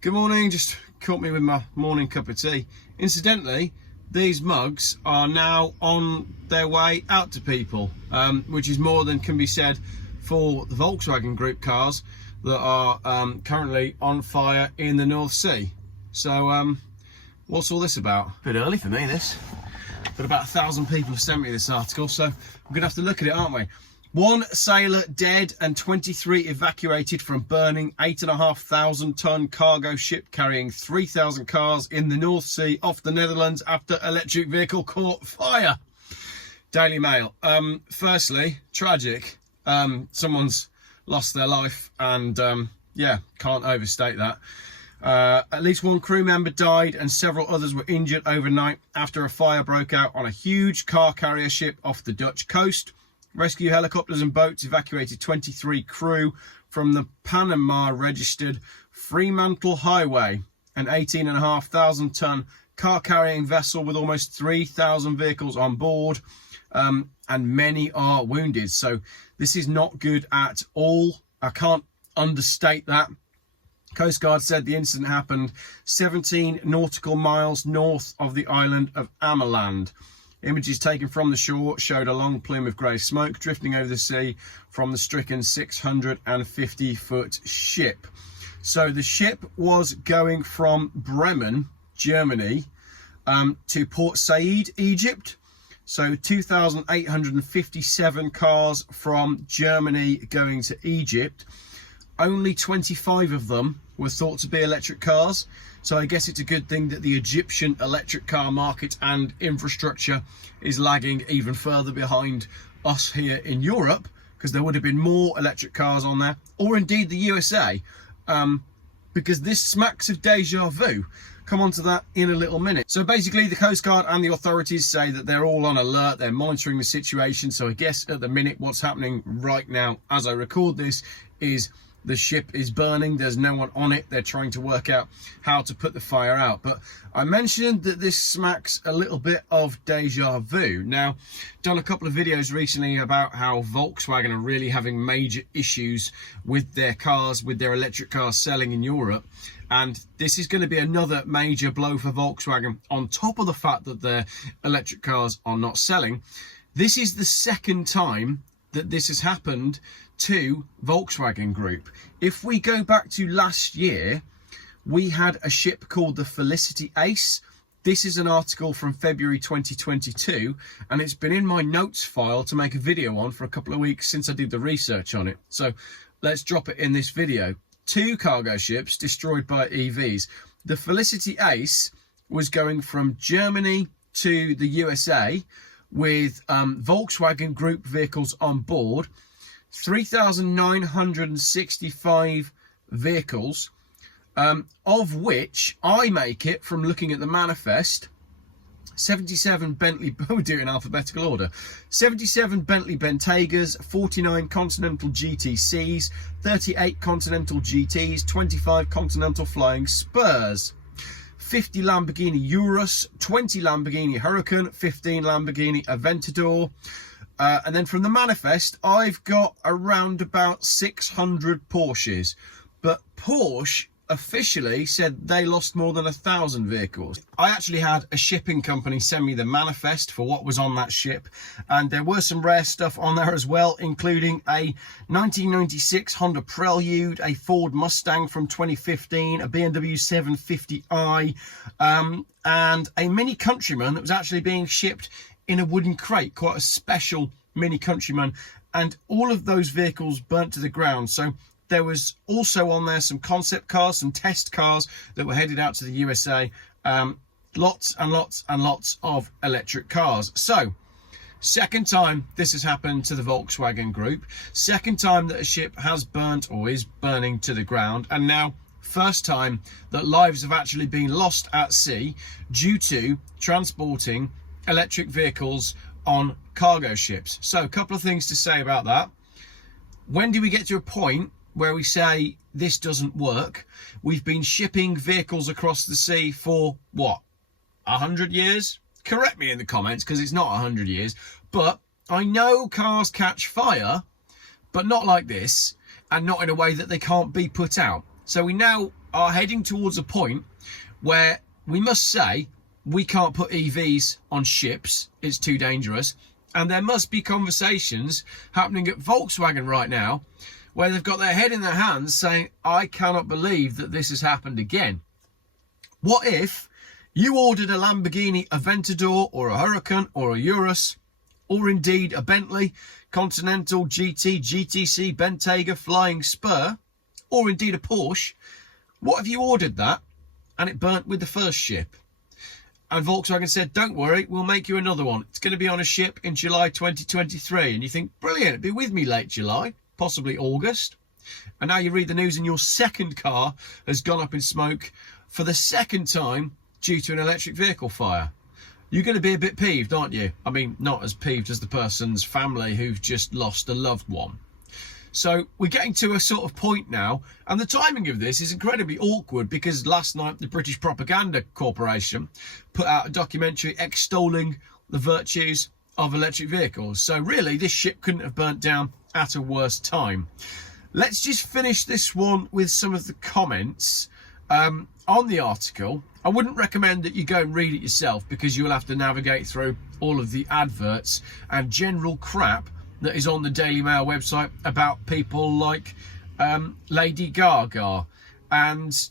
Good morning, just caught me with my morning cup of tea. Incidentally, these mugs are now on their way out to people, which is more than can be said for the Volkswagen Group cars that are currently on fire in the North Sea. So what's all this about? A bit early for me, this. But about 1,000 people have sent me this article, so we're going to have to look at it, aren't we? 1 sailor dead and 23 evacuated from burning 8,500 ton cargo ship carrying 3,000 cars in the North Sea off the Netherlands after electric vehicle caught fire. Daily Mail. Firstly, tragic. Someone's lost their life and yeah, can't overstate that. At least 1 crew member died and several others were injured overnight after a fire broke out on a huge car carrier ship off the Dutch coast. Rescue helicopters and boats evacuated 23 crew from the Panama-registered Fremantle Highway, an 18,500 ton car-carrying vessel with almost 3,000 vehicles on board, and many are wounded. So this is not good at all. I can't understate that. Coast Guard said the incident happened 17 nautical miles north of the island of Ameland. Images taken from the shore showed a long plume of grey smoke drifting over the sea from the stricken 650-foot ship. So the ship was going from Bremen, Germany, to Port Said, Egypt. So 2,857 cars from Germany going to Egypt. Only 25 of them were thought to be electric cars. So I guess it's a good thing that the Egyptian electric car market and infrastructure is lagging even further behind us here in Europe, because there would have been more electric cars on there, or indeed the USA, because this smacks of deja vu. Come on to that in a little minute. So basically the Coast Guard and the authorities say that they're all on alert, they're monitoring the situation. So I guess at the minute what's happening right now as I record this is the ship is burning, there's no one on it, they're trying to work out how to put the fire out. But I mentioned that this smacks a little bit of deja vu. Now, done a couple of videos recently about how Volkswagen are really having major issues with their cars, with their electric cars selling in Europe. And this is going to be another major blow for Volkswagen, on top of the fact that their electric cars are not selling. This is the second time that this has happened to Volkswagen Group. If we go back to last year, we had a ship called the Felicity Ace. This is an article from February 2022, and it's been in my notes file to make a video on for a couple of weeks since I did the research on it. So let's drop it in this video. 2 cargo ships destroyed by EVs. The Felicity Ace was going from Germany to the USA with Volkswagen Group vehicles on board. 3,965 vehicles, of which I make it, from looking at the manifest, 77 Bentley, we'll do it in alphabetical order, 77 Bentley Bentegas, 49 Continental GTCs, 38 Continental GTs, 25 Continental Flying Spurs, 50 Lamborghini Urus, 20 Lamborghini Huracan, 15 Lamborghini Aventador. And then from the manifest, I've got around about 600 Porsches. But Porsche officially said they lost more than 1,000 vehicles. I actually had a shipping company send me the manifest for what was on that ship. And there were some rare stuff on there as well, including a 1996 Honda Prelude, a Ford Mustang from 2015, a BMW 750i, and a Mini Countryman that was actually being shipped in a wooden crate, quite a special Mini Countryman, and all of those vehicles burnt to the ground. So there was also on there some concept cars, some test cars that were headed out to the USA, lots and lots and lots of electric cars. So second time this has happened to the Volkswagen Group, second time that a ship has burnt or is burning to the ground, and now first time that lives have actually been lost at sea due to transporting electric vehicles on cargo ships. So a couple of things to say about that. When do we get to a point where we say this doesn't work? We've been shipping vehicles across the sea for what, 100 years? Correct me in the comments, because it's not 100 years, but I know cars catch fire, but not like this, and not in a way that they can't be put out. So we now are heading towards a point where we must say we can't put EVs on ships, it's too dangerous, and there must be conversations happening at Volkswagen right now where they've got their head in their hands saying, I cannot believe that this has happened again. What if you ordered a Lamborghini Aventador or a Huracan or a Urus, or indeed a Bentley, Continental, GT, GTC, Bentayga, Flying Spur, or indeed a Porsche? What if you ordered that and it burnt with the first ship? And Volkswagen said, don't worry, we'll make you another one. It's going to be on a ship in July 2023. And you think, brilliant, it'll be with me late July, possibly August. And now you read the news and your second car has gone up in smoke for the second time due to an electric vehicle fire. You're going to be a bit peeved, aren't you? I mean, not as peeved as the person's family who've just lost a loved one. So we're getting to a sort of point now, and the timing of this is incredibly awkward because last night the British Propaganda Corporation put out a documentary extolling the virtues of electric vehicles. So really, this ship couldn't have burnt down at a worse time. Let's just finish this one with some of the comments on the article. I wouldn't recommend that you go and read it yourself because you'll have to navigate through all of the adverts and general crap that is on the Daily Mail website about people like Lady Gaga. And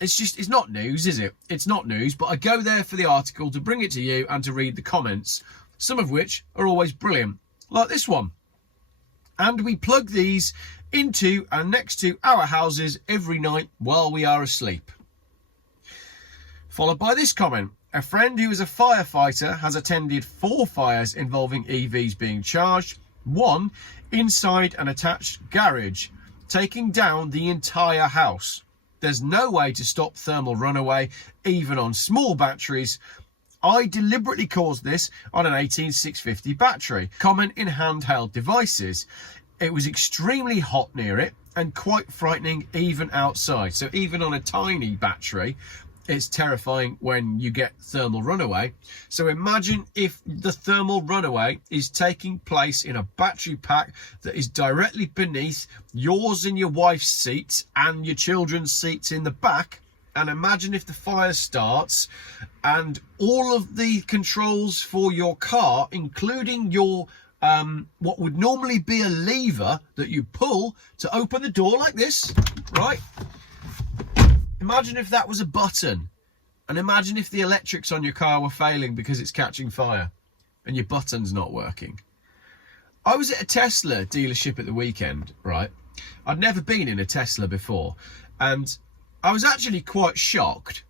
it's not news, is it? It's not news, but I go there for the article to bring it to you and to read the comments, some of which are always brilliant, like this one. And we plug these into and next to our houses every night while we are asleep. Followed by this comment. A friend who is a firefighter has attended 4 fires involving EVs being charged, 1 inside an attached garage, taking down the entire house. There's no way to stop thermal runaway, even on small batteries. I deliberately caused this on an 18650 battery, common in handheld devices. It was extremely hot near it and quite frightening even outside. So even on a tiny battery, it's terrifying when you get thermal runaway. So imagine if the thermal runaway is taking place in a battery pack that is directly beneath yours and your wife's seats and your children's seats in the back. And imagine if the fire starts and all of the controls for your car, including your what would normally be a lever that you pull to open the door like this, right? Imagine if that was a button, and imagine if the electrics on your car were failing because it's catching fire and your button's not working. I was at a Tesla dealership at the weekend, right? I'd never been in a Tesla before, and I was actually quite shocked.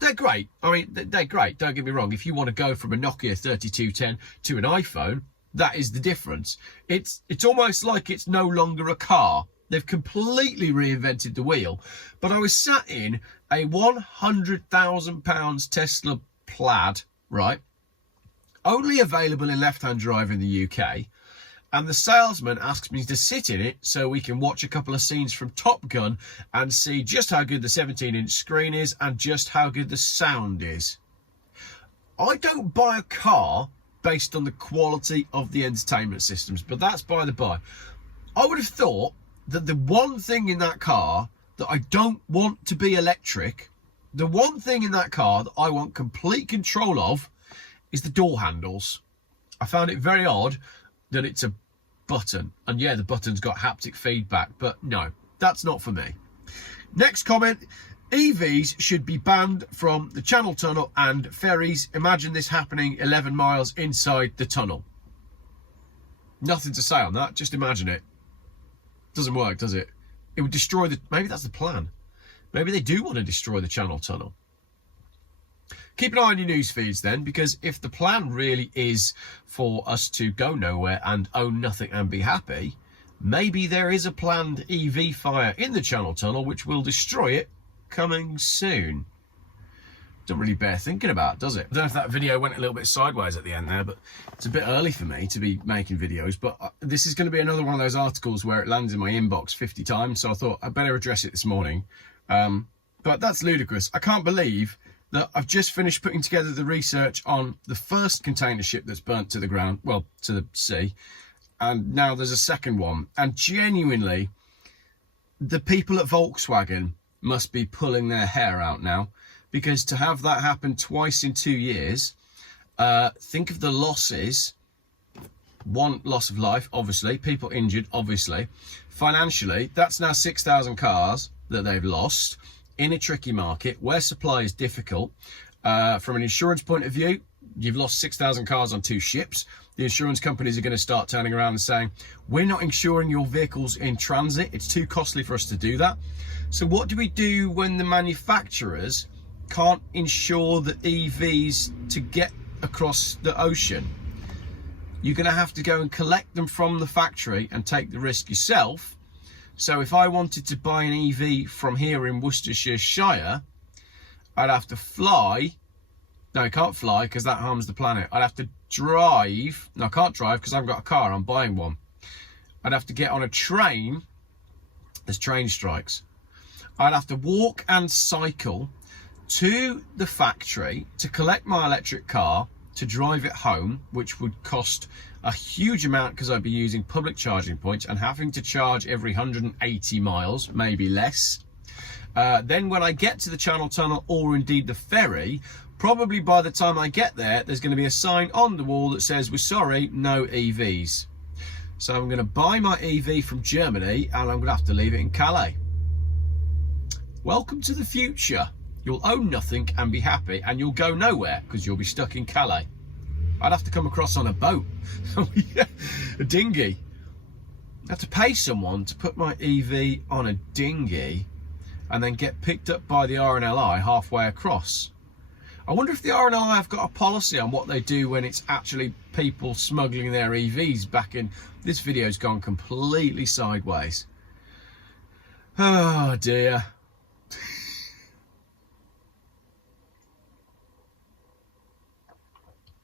They're great. I mean, they're great, don't get me wrong. If you want to go from a Nokia 3210 to an iPhone, that is the difference. It's almost like it's no longer a car. They've completely reinvented the wheel. But I was sat in a £100,000 Tesla Plaid, right? Only available in left-hand drive in the UK. And the salesman asked me to sit in it so we can watch a couple of scenes from Top Gun and see just how good the 17-inch screen is and just how good the sound is. I don't buy a car based on the quality of the entertainment systems, but that's by the by. I would have thought that the one thing in that car that I don't want to be electric, the one thing in that car that I want complete control of is the door handles. I found it very odd that it's a button. And yeah, the button's got haptic feedback, but no, that's not for me. Next comment. EVs should be banned from the Channel Tunnel and ferries. Imagine this happening 11 miles inside the tunnel. Nothing to say on that, just imagine it. Doesn't work, does it? It would destroy the... Maybe that's the plan. Maybe they do want to destroy the Channel Tunnel. Keep an eye on your news feeds then, because if the plan really is for us to go nowhere and own nothing and be happy, maybe there is a planned EV fire in the Channel Tunnel which will destroy it coming soon. Don't really bear thinking about, does it? I don't know if that video went a little bit sideways at the end there, but it's a bit early for me to be making videos. But this is going to be another one of those articles where it lands in my inbox 50 times, so I thought I'd better address it this morning. But that's ludicrous. I can't believe that I've just finished putting together the research on the first container ship that's burnt to the ground, well, to the sea, and now there's a second one. And genuinely, the people at Volkswagen must be pulling their hair out now, because to have that happen twice in 2 years, think of the losses. One, loss of life, obviously, people injured, obviously. Financially, that's now 6,000 cars that they've lost in a tricky market where supply is difficult. From an insurance point of view, you've lost 6,000 cars on 2 ships. The insurance companies are going to start turning around and saying, we're not insuring your vehicles in transit. It's too costly for us to do that. So what do we do when the manufacturers can't insure the EVs to get across the ocean? You're going to have to go and collect them from the factory and take the risk yourself. So if I wanted to buy an EV from here in Worcestershire, I'd have to fly. No, I can't fly because that harms the planet. I'd have to drive. No, I can't drive because I've got a car. I'm buying one. I'd have to get on a train. There's train strikes. I'd have to walk and cycle to the factory to collect my electric car, to drive it home, which would cost a huge amount because I'd be using public charging points and having to charge every 180 miles, maybe less. Then when I get to the Channel Tunnel, or indeed the ferry, probably by the time I get there, there's going to be a sign on the wall that says, we're sorry, no EVs. So I'm going to buy my EV from Germany and I'm going to have to leave it in Calais. Welcome to the future. You'll own nothing and be happy, and you'll go nowhere because you'll be stuck in Calais. I'd have to come across on a boat, a dinghy. I'd have to pay someone to put my EV on a dinghy and then get picked up by the RNLI halfway across. I wonder if the RNLI have got a policy on what they do when it's actually people smuggling their EVs back in. This video's gone completely sideways. Oh dear.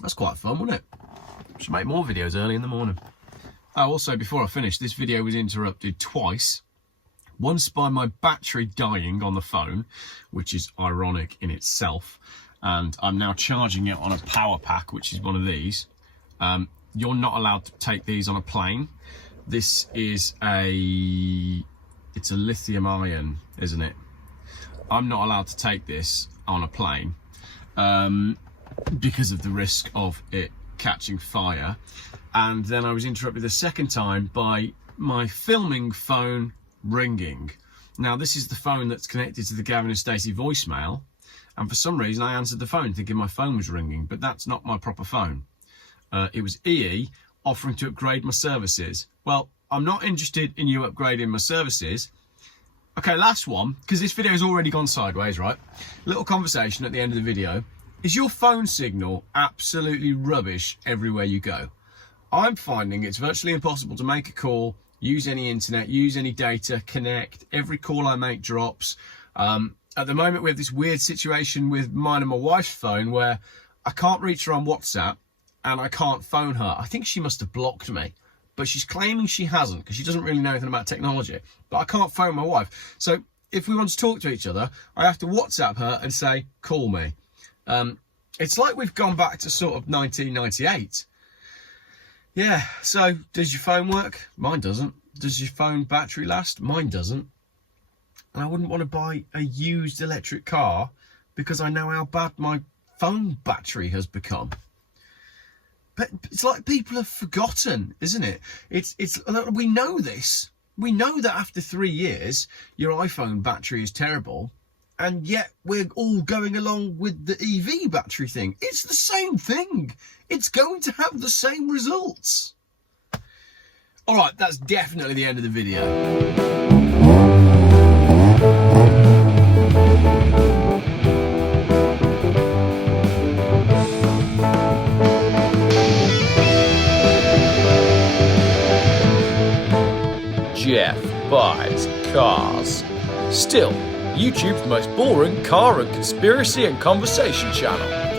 That's quite fun, wasn't it? Should make more videos early in the morning. Oh, also, before I finish, this video was interrupted twice. Once by my battery dying on the phone, which is ironic in itself. And I'm now charging it on a power pack, which is one of these. You're not allowed to take these on a plane. This is it's a lithium ion, isn't it? I'm not allowed to take this on a plane. Because of the risk of it catching fire. And then I was interrupted the second time by my filming phone ringing. Now this is the phone that's connected to the Gavin and Stacey voicemail, and for some reason I answered the phone thinking my phone was ringing, but that's not my proper phone. It was EE offering to upgrade my services. Well, I'm not interested in you upgrading my services. Okay, last one, because this video has already gone sideways, right? Little conversation at the end of the video. Is your phone signal absolutely rubbish everywhere you go? I'm finding it's virtually impossible to make a call, use any internet, use any data, connect. Every call I make drops. At the moment, we have this weird situation with mine and my wife's phone where I can't reach her on WhatsApp and I can't phone her. I think she must have blocked me, but she's claiming she hasn't because she doesn't really know anything about technology. But I can't phone my wife. So if we want to talk to each other, I have to WhatsApp her and say, call me. It's like we've gone back to sort of 1998. Yeah, so does your phone work? Mine doesn't. Does your phone battery last? Mine doesn't. And I wouldn't want to buy a used electric car because I know how bad my phone battery has become. But it's like people have forgotten, isn't it? We know this. We know that after 3 years, your iPhone battery is terrible. And yet we're all going along with the EV battery thing. It's the same thing. It's going to have the same results. All right, that's definitely the end of the video. Geoff buys cars. Still, YouTube's most boring car and conspiracy and conversation channel.